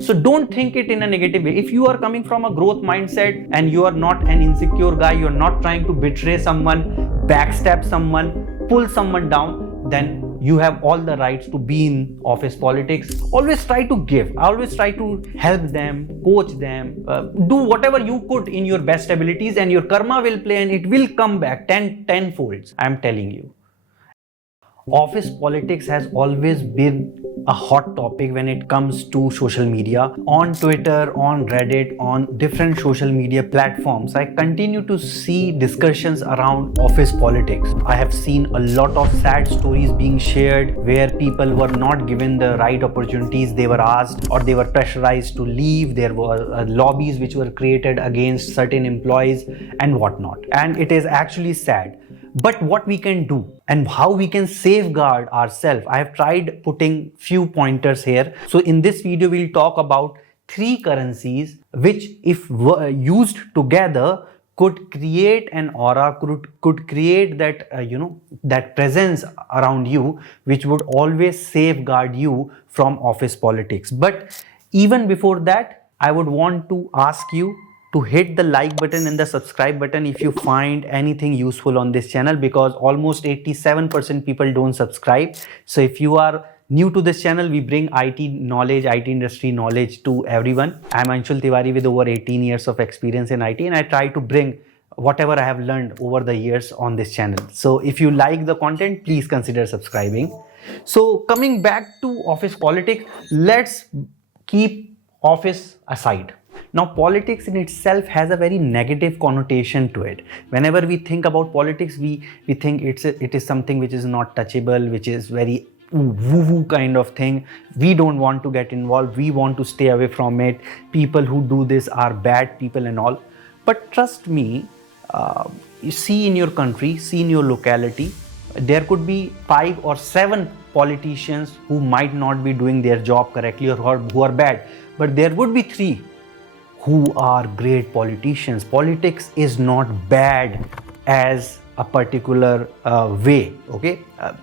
So don't think it in a negative way. If you are coming from a growth mindset and you are not an insecure guy, you're not trying to betray someone, backstab someone, pull someone down, then you have all the rights to be in office politics. Always try to give, always try to help them, coach them, do whatever you could in your best abilities, and your karma will play and it will come back tenfolds. I'm telling you. Office politics has always been a hot topic when it comes to social media. On Twitter, on Reddit, on different social media platforms, I continue to see discussions around office politics. I have seen a lot of sad stories being shared where people were not given the right opportunities. They were asked or they were pressurized to leave. There were lobbies which were created against certain employees and whatnot. And it is actually sad. But what we can do and how we can safeguard ourselves, I have tried putting few pointers here. So in this video, we'll talk about 3 currencies which, if used together, could create an aura, could create that that presence around you, which would always safeguard you from office politics. But even before that, I would want to ask you to hit the like button and the subscribe button if you find anything useful on this channel, because almost 87% people don't subscribe. So if you are new to this channel, we bring IT knowledge, IT industry knowledge to everyone. I'm Anshul Tiwari with over 18 years of experience in IT, and I try to bring whatever I have learned over the years on this channel. So if you like the content, please consider subscribing. So coming back to office politics, let's keep office aside. Now, politics in itself has a very negative connotation to it. Whenever we think about politics, we think it is something which is not touchable, which is very woo-woo kind of thing. We don't want to get involved. We want to stay away from it. People who do this are bad people and all. But trust me, you see in your country, see in your locality, there could be 5 or 7 politicians who might not be doing their job correctly or who are bad. But there would be 3 who are great politicians. Politics is not bad as a particular way, okay?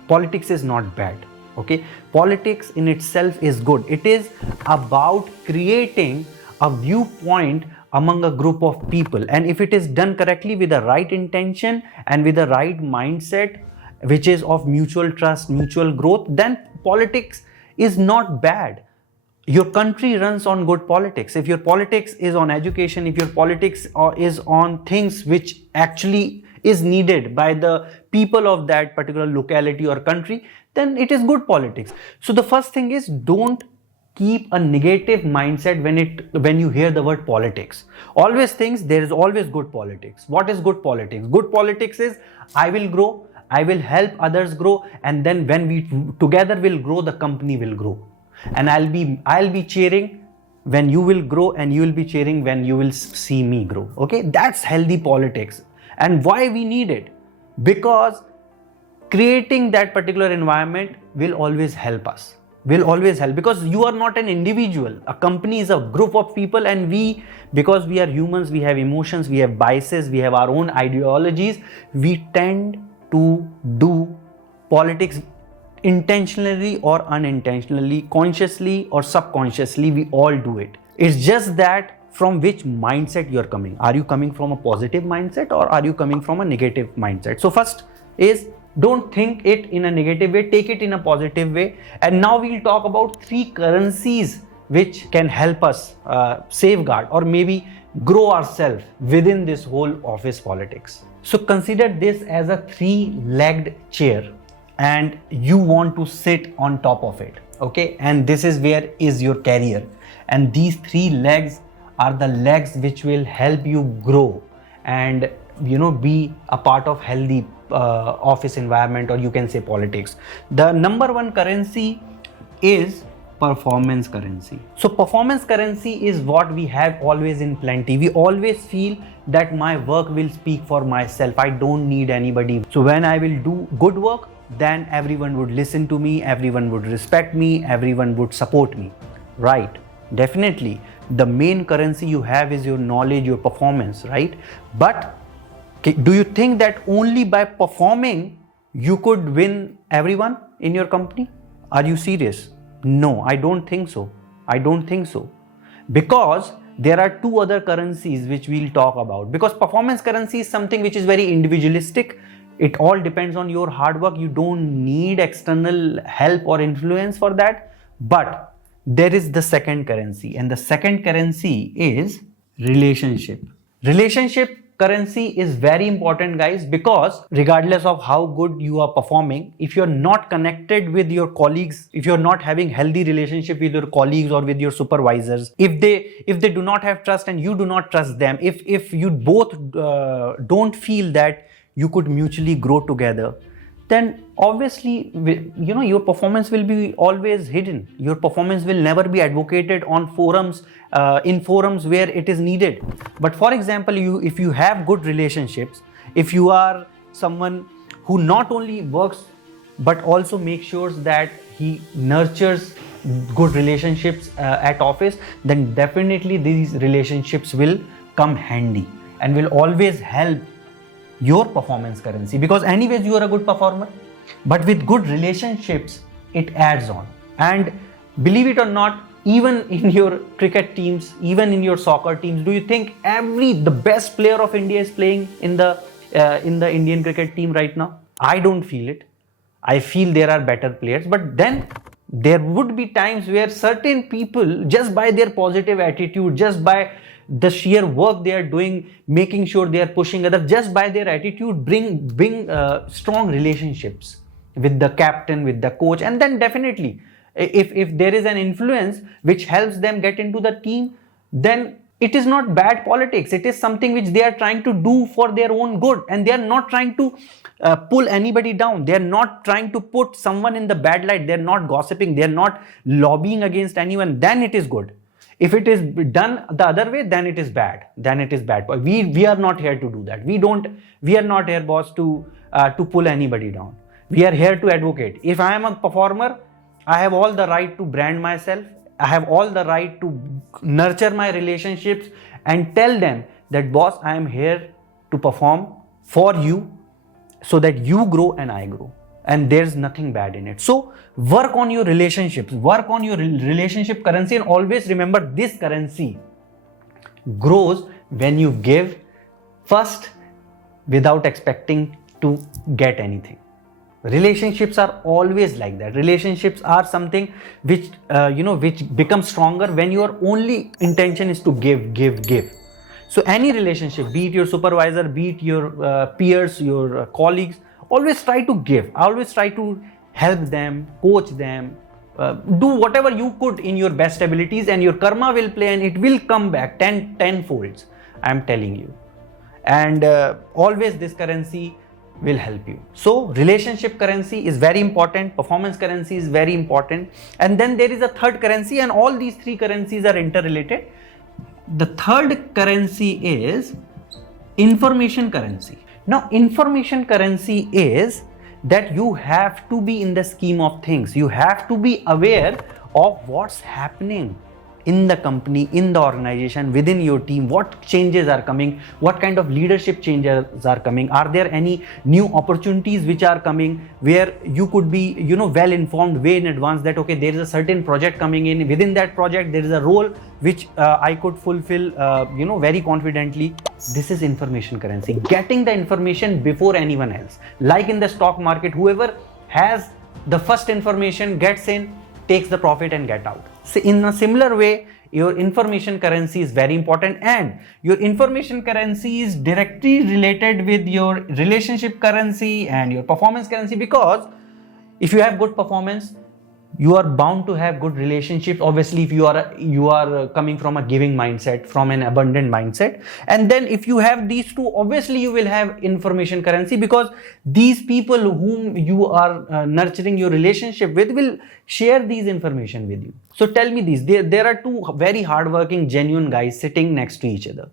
Politics is not bad, okay? Politics in itself is good. It is about creating a viewpoint among a group of people, and if it is done correctly with the right intention and with the right mindset, which is of mutual trust, mutual growth, then politics is not bad. Your country runs on good politics. If your politics is on education, if your politics is on things which actually is needed by the people of that particular locality or country, then it is good politics. So the first thing is, don't keep a negative mindset when you hear the word politics. Always think there is always good politics. What is good politics? Good politics is, I will grow, I will help others grow, and then when we together will grow, the company will grow. And I'll be cheering when you will grow, and you will be cheering when you will see me grow. Okay, that's healthy politics. And why we need it? Because creating that particular environment will always help us. Will always help, because you are not an individual. A company is a group of people, and because we are humans, we have emotions, we have biases, we have our own ideologies. We tend to do politics intentionally or unintentionally, consciously or subconsciously. We all do it. It's just that from which mindset you're coming. Are you coming from a positive mindset or are you coming from a negative mindset? So first is, don't think it in a negative way, take it in a positive way. And now we'll talk about 3 currencies which can help us safeguard or maybe grow ourselves within this whole office politics. So consider this as a 3-legged chair, and you want to sit on top of it, okay? And this is where is your career, and these 3 legs are the legs which will help you grow and be a part of healthy office environment, or you can say politics. The number 1 currency is performance currency. So performance currency is what we have always in plenty. We always feel that my work will speak for myself. I don't need anybody. So when I will do good work, then everyone would listen to me, everyone would respect me, everyone would support me, right? Definitely the main currency you have is your knowledge, your performance, right? But do you think that only by performing you could win everyone in your company? Are you serious? No, I don't think so. because there are two other currencies which we'll talk about. Because performance currency is something which is very individualistic. It all depends on your hard work. You don't need external help or influence for that. But there is the second currency, and the second currency is relationship. Relationship currency is very important, guys, because regardless of how good you are performing, if you're not connected with your colleagues, if you're not having healthy relationship with your colleagues or with your supervisors, if they do not have trust and you do not trust them, if you both don't feel that you could mutually grow together, then obviously, your performance will be always hidden. Your performance will never be advocated on forums, in forums where it is needed. But for example, if you have good relationships, if you are someone who not only works but also makes sure that he nurtures good relationships at office, then definitely these relationships will come handy and will always help your performance currency, because anyways you are a good performer, but with good relationships it adds on. And believe it or not, even in your cricket teams, even in your soccer teams, do you think the best player of India is playing in the Indian cricket team right now? I don't feel it. I feel there are better players, but then there would be times where certain people, just by their positive attitude, just by the sheer work they are doing, making sure they are pushing others, just by their attitude, bring strong relationships with the captain, with the coach. And then definitely, if there is an influence which helps them get into the team, then it is not bad politics. It is something which they are trying to do for their own good, and they are not trying to pull anybody down. They are not trying to put someone in the bad light. They are not gossiping. They are not lobbying against anyone. Then it is good. If it is done the other way, then it is bad. Then it is bad. We are not here to do that. We are not here, boss, to pull anybody down. We are here to advocate. If I am a performer, I have all the right to brand myself. I have all the right to nurture my relationships and tell them that, boss, I am here to perform for you so that you grow and I grow. And there's nothing bad in it. So work on your relationships, work on your relationship currency, and always remember, this currency grows when you give first without expecting to get anything. Relationships are always like that. Relationships are something which which becomes stronger when your only intention is to give. So any relationship, be it your supervisor, be it your peers, your colleagues, always try to give. Always try to help them, coach them, do whatever you could in your best abilities, and your karma will play and it will come back tenfolds. I am telling you. And always this currency will help you. So relationship currency is very important. Performance currency is very important. And then there is a third currency, and all these three currencies are interrelated. The third currency is information currency. Now, information currency is that you have to be in the scheme of things. You have to be aware of what's happening in the company, in the organization, within your team, what changes are coming, what kind of leadership changes are coming, are there any new opportunities which are coming where you could be, well informed way in advance that, okay, there is a certain project coming in, within that project there is a role which I could fulfill, very confidently. This is information currency, getting the information before anyone else. Like in the stock market, whoever has the first information gets in, takes the profit and get out. So in a similar way, your information currency is very important, and your information currency is directly related with your relationship currency and your performance currency, because if you have good performance, you are bound to have good relationships. Obviously, if you are coming from a giving mindset, from an abundant mindset, and then if you have these two, obviously you will have information currency, because these people whom you are nurturing your relationship with will share these information with you. So tell me this, there are two very hardworking, genuine guys sitting next to each other.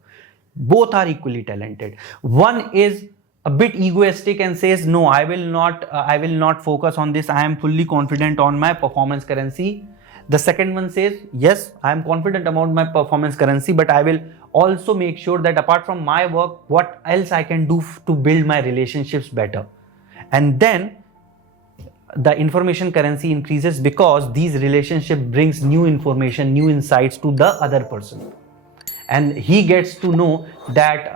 Both are equally talented. One is a bit egoistic and says, no, I will not focus on this. I am fully confident on my performance currency. The second one says, yes, I am confident about my performance currency, but I will also make sure that apart from my work, what else I can do to build my relationships better. And then the information currency increases because these relationship brings new information, new insights to the other person, and he gets to know that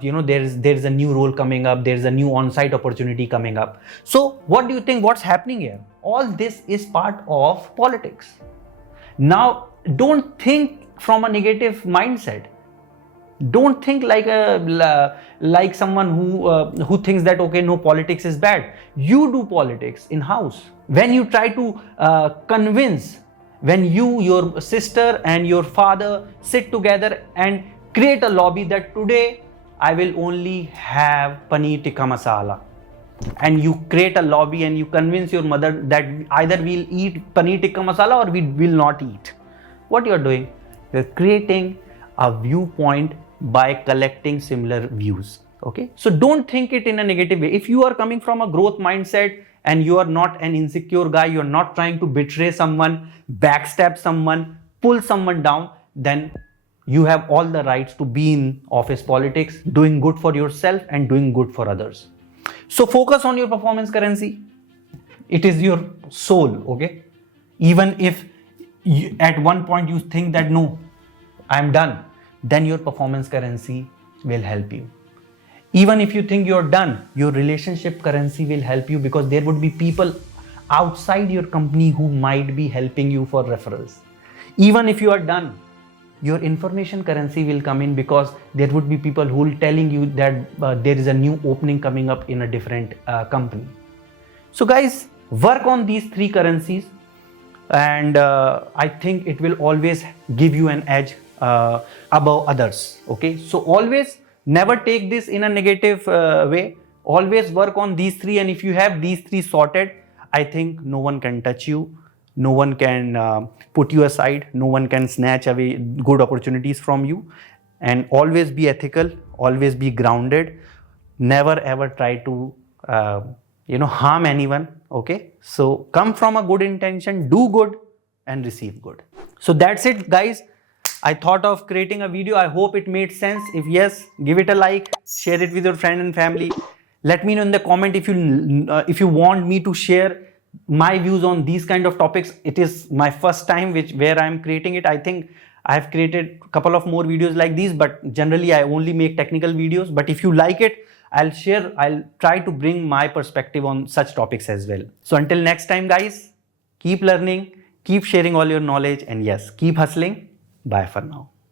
there's a new role coming up, there's a new on-site opportunity coming up. So what do you think what's happening here? All this is part of politics. Now don't think from a negative mindset. Don't think like someone who thinks that okay, no, politics is bad. You do politics in house. When you try to convince, when you, your sister and your father sit together and create a lobby that today I will only have paneer tikka masala, and you create a lobby and you convince your mother that either we'll eat paneer tikka masala or we will not eat. What you're doing? You're creating a viewpoint by collecting similar views. Okay, so don't think it in a negative way. If you are coming from a growth mindset and you are not an insecure guy, you're not trying to betray someone, backstab someone, pull someone down, then you have all the rights to be in office politics, doing good for yourself and doing good for others. So focus on your performance currency. It is your soul. Okay, even if you, at one point you think that no, I'm done, then your performance currency will help you. Even if you think you're done, your relationship currency will help you, because there would be people outside your company who might be helping you for referrals. Even if you are done, your information currency will come in, because there would be people who will telling you that there is a new opening coming up in a different company. So guys, work on these three currencies, and I think it will always give you an edge above others. Okay, so always never take this in a negative way. Always work on these three, and if you have these three sorted, I think no one can touch you, no one can put you aside, no one can snatch away good opportunities from you. And always be ethical, always be grounded, never ever try to harm anyone. Okay, so come from a good intention, do good and receive good. So that's it guys. I thought of creating a video. I hope it made sense. If yes, give it a like, share it with your friend and family. Let me know in the comment if you want me to share my views on these kind of topics. It is my first time where I am creating it. I think I have created a couple of more videos like these, but generally I only make technical videos. But if you like it, I'll try to bring my perspective on such topics as well. So until next time guys, keep learning, keep sharing all your knowledge, and yes, keep hustling. Bye for now.